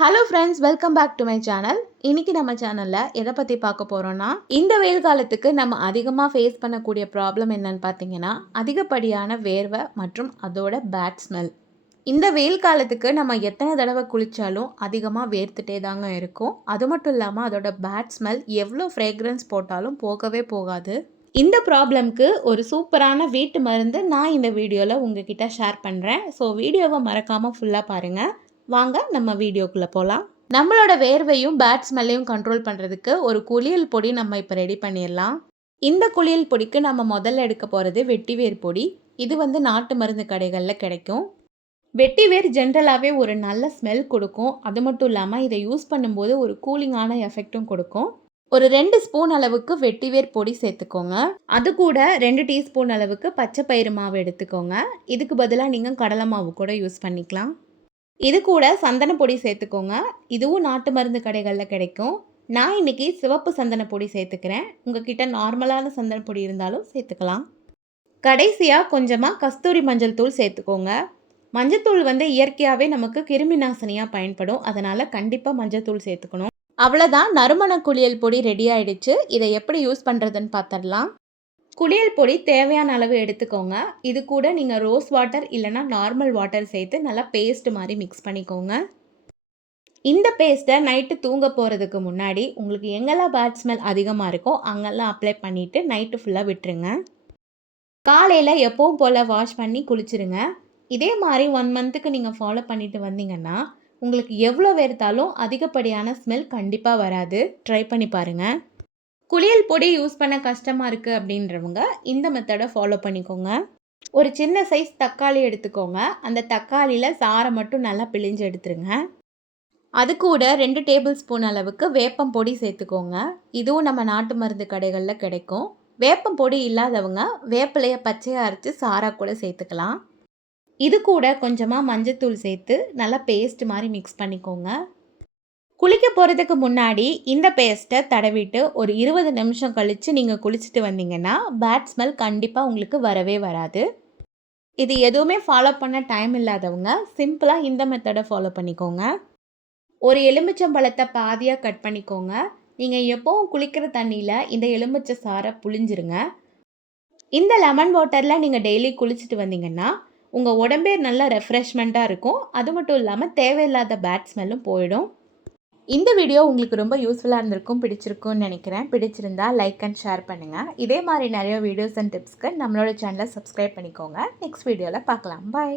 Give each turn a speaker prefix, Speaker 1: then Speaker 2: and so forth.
Speaker 1: Hello friends welcome back to my channel இன்னைக்கு நம்ம சேனலில் எதை பற்றி பார்க்க போகிறோன்னா இந்த வெயில் காலத்துக்கு நம்ம அதிகமாக ஃபேஸ் பண்ணக்கூடிய ப்ராப்ளம் என்னன்னு பார்த்தீங்கன்னா அதிகப்படியான வேர்வை மற்றும் அதோட பேட் ஸ்மெல் இந்த வெயில் காலத்துக்கு நம்ம எத்தனை தடவை குளித்தாலும் அதிகமாக வேர்த்துட்டே தாங்க இருக்கும். அது மட்டும் இல்லாமல் அதோட பேட் ஸ்மெல் எவ்வளோ ஃப்ரேக்ரன்ஸ் போட்டாலும் போகவே போகாது. இந்த ப்ராப்ளம்க்கு ஒரு சூப்பரான வீட்டு மருந்து நான் இந்த வீடியோவில் உங்ககிட்ட ஷேர் பண்ணுறேன் ஸோ வீடியோவை மறக்காமல் ஃபுல்லாக பாருங்கள் வாங்க நம்ம வீடியோக்குள்ளே போகலாம் நம்மளோட வேர்வையும் பேட் ஸ்மெல்லையும் கண்ட்ரோல் பண்ணுறதுக்கு ஒரு குளியல் பொடி நம்ம இப்போ ரெடி பண்ணிடலாம். இந்த குளியல் பொடிக்கு நம்ம முதல்ல எடுக்க போகிறது வெட்டிவேர் பொடி. இது வந்து நாட்டு மருந்து கடைகளில் கிடைக்கும். வெட்டிவேர் ஜென்ரலாகவே ஒரு நல்ல ஸ்மெல் கொடுக்கும். அது மட்டும் இல்லாமல் இதை யூஸ் பண்ணும்போது ஒரு கூலிங்கான எஃபெக்ட்டும் கொடுக்கும். ஒரு ரெண்டு ஸ்பூன் அளவுக்கு வெட்டிவேர் பொடி சேர்த்துக்கோங்க. அது கூட ரெண்டு டீஸ்பூன் அளவுக்கு பச்சை பயிறு மாவு எடுத்துக்கோங்க. இதுக்கு பதிலாக நீங்கள் கடலை மாவு கூட யூஸ் பண்ணிக்கலாம். இது கூட சந்தன பொடி சேர்த்துக்கோங்க. இதுவும் நாட்டு மருந்து கடைகளில் கிடைக்கும். நான் இன்னைக்கு சிவப்பு சந்தன பொடி சேர்த்துக்கிறேன். உங்ககிட்ட நார்மலான சந்தன பொடி இருந்தாலும் சேர்த்துக்கலாம். கடைசியாக கொஞ்சமாக கஸ்தூரி மஞ்சள் தூள் சேர்த்துக்கோங்க. மஞ்சத்தூள் வந்து இயற்கையாகவே நமக்கு கிருமி நாசினியாக பயன்படும். அதனால் கண்டிப்பாக மஞ்சத்தூள் சேர்த்துக்கணும். அவ்வளோதான் நறுமண குளியல் பொடி ரெடி ஆயிடுச்சு. இதை எப்படி யூஸ் பண்ணுறதுன்னு பார்த்துடலாம் குளியல் பொடி தேவையான அளவு எடுத்துக்கோங்க. இது கூட நீங்கள் ரோஸ் வாட்டர் இல்லைனா நார்மல் வாட்டர் சேர்த்து நல்லா பேஸ்ட் மாதிரி மிக்ஸ் பண்ணிக்கோங்க. இந்த பேஸ்ட்டை நைட்டு தூங்க போகிறதுக்கு முன்னாடி உங்களுக்கு எங்கெல்லாம் பேட் ஸ்மெல் அதிகமாக இருக்கோ அங்கெல்லாம் அப்ளை பண்ணிவிட்டு நைட்டு ஃபுல்லாக விட்டுருங்க. காலையில் எப்பவும் போல் வாஷ் பண்ணி குளிச்சுருங்க. இதே மாதிரி ஒன் மந்த்துக்கு நீங்கள் ஃபாலோ பண்ணிட்டு வந்தீங்கன்னா உங்களுக்கு எவ்வளோ வேர்த்தாலும் அதிகப்படியான ஸ்மெல் கண்டிப்பாக வராது. ட்ரை பண்ணி பாருங்கள் குளியல் பொடி யூஸ் பண்ண கஷ்டமாக இருக்குது அப்படின்றவங்க இந்த மெத்தடை ஃபாலோ பண்ணிக்கோங்க. ஒரு சின்ன சைஸ் தக்காளி எடுத்துக்கோங்க. அந்த தக்காளியில் சாரை மட்டும் நல்லா பிழிஞ்சு எடுத்துருங்க. அது கூட ரெண்டு டேபிள் ஸ்பூன் அளவுக்கு வேப்பம் பொடி சேர்த்துக்கோங்க. இதுவும் நம்ம நாட்டு மருந்து கடைகளில் கிடைக்கும். வேப்பம் பொடி இல்லாதவங்க வேப்பிலையை பச்சையாக அரைச்சி சாரா கூட சேர்த்துக்கலாம். இது கூட கொஞ்சமாக மஞ்சத்தூள் சேர்த்து நல்லா பேஸ்ட் மாதிரி மிக்ஸ் பண்ணிக்கோங்க. குளிக்க போகிறதுக்கு முன்னாடி இந்த பேஸ்ட்டை தடவிட்டு ஒரு இருபது நிமிஷம் கழித்து நீங்கள் குளிச்சுட்டு வந்தீங்கன்னா பேட் ஸ்மெல் கண்டிப்பாக உங்களுக்கு வரவே வராது. இது எதுவுமே ஃபாலோ பண்ண டைம் இல்லாதவங்க சிம்பிளாக இந்த மெத்தடை ஃபாலோ பண்ணிக்கோங்க. ஒரு எலுமிச்சம்பழத்தை பாதியாக கட் பண்ணிக்கோங்க. நீங்கள் எப்போவும் குளிக்கிற தண்ணியில் இந்த எலுமிச்சை சாரை புளிஞ்சிருங்க இந்த லெமன் வாட்டரில் நீங்கள் டெய்லி குளிச்சுட்டு வந்தீங்கன்னா உங்கள் உடம்பே நல்லா ரெஃப்ரெஷ்மெண்ட்டாக இருக்கும். அது மட்டும் இல்லாமல் தேவையில்லாத பேட் ஸ்மெல்லும் போயிடும். இந்த வீடியோ உங்களுக்கு ரொம்ப யூஸ்ஃபுல்லாக இருந்திருக்கும் பிடிச்சிருக்கும்னு நினைக்கிறேன். பிடிச்சிருந்தா லைக் அண்ட் ஷேர் பண்ணுங்கள் இதே மாதிரி நிறைய வீடியோஸ் அண்ட் டிப்ஸ்க்கு நம்மளோட சேனலை சப்ஸ்கிரைப் பண்ணிக்கோங்க. நெக்ஸ்ட் வீடியோவில் பார்க்கலாம். பாய்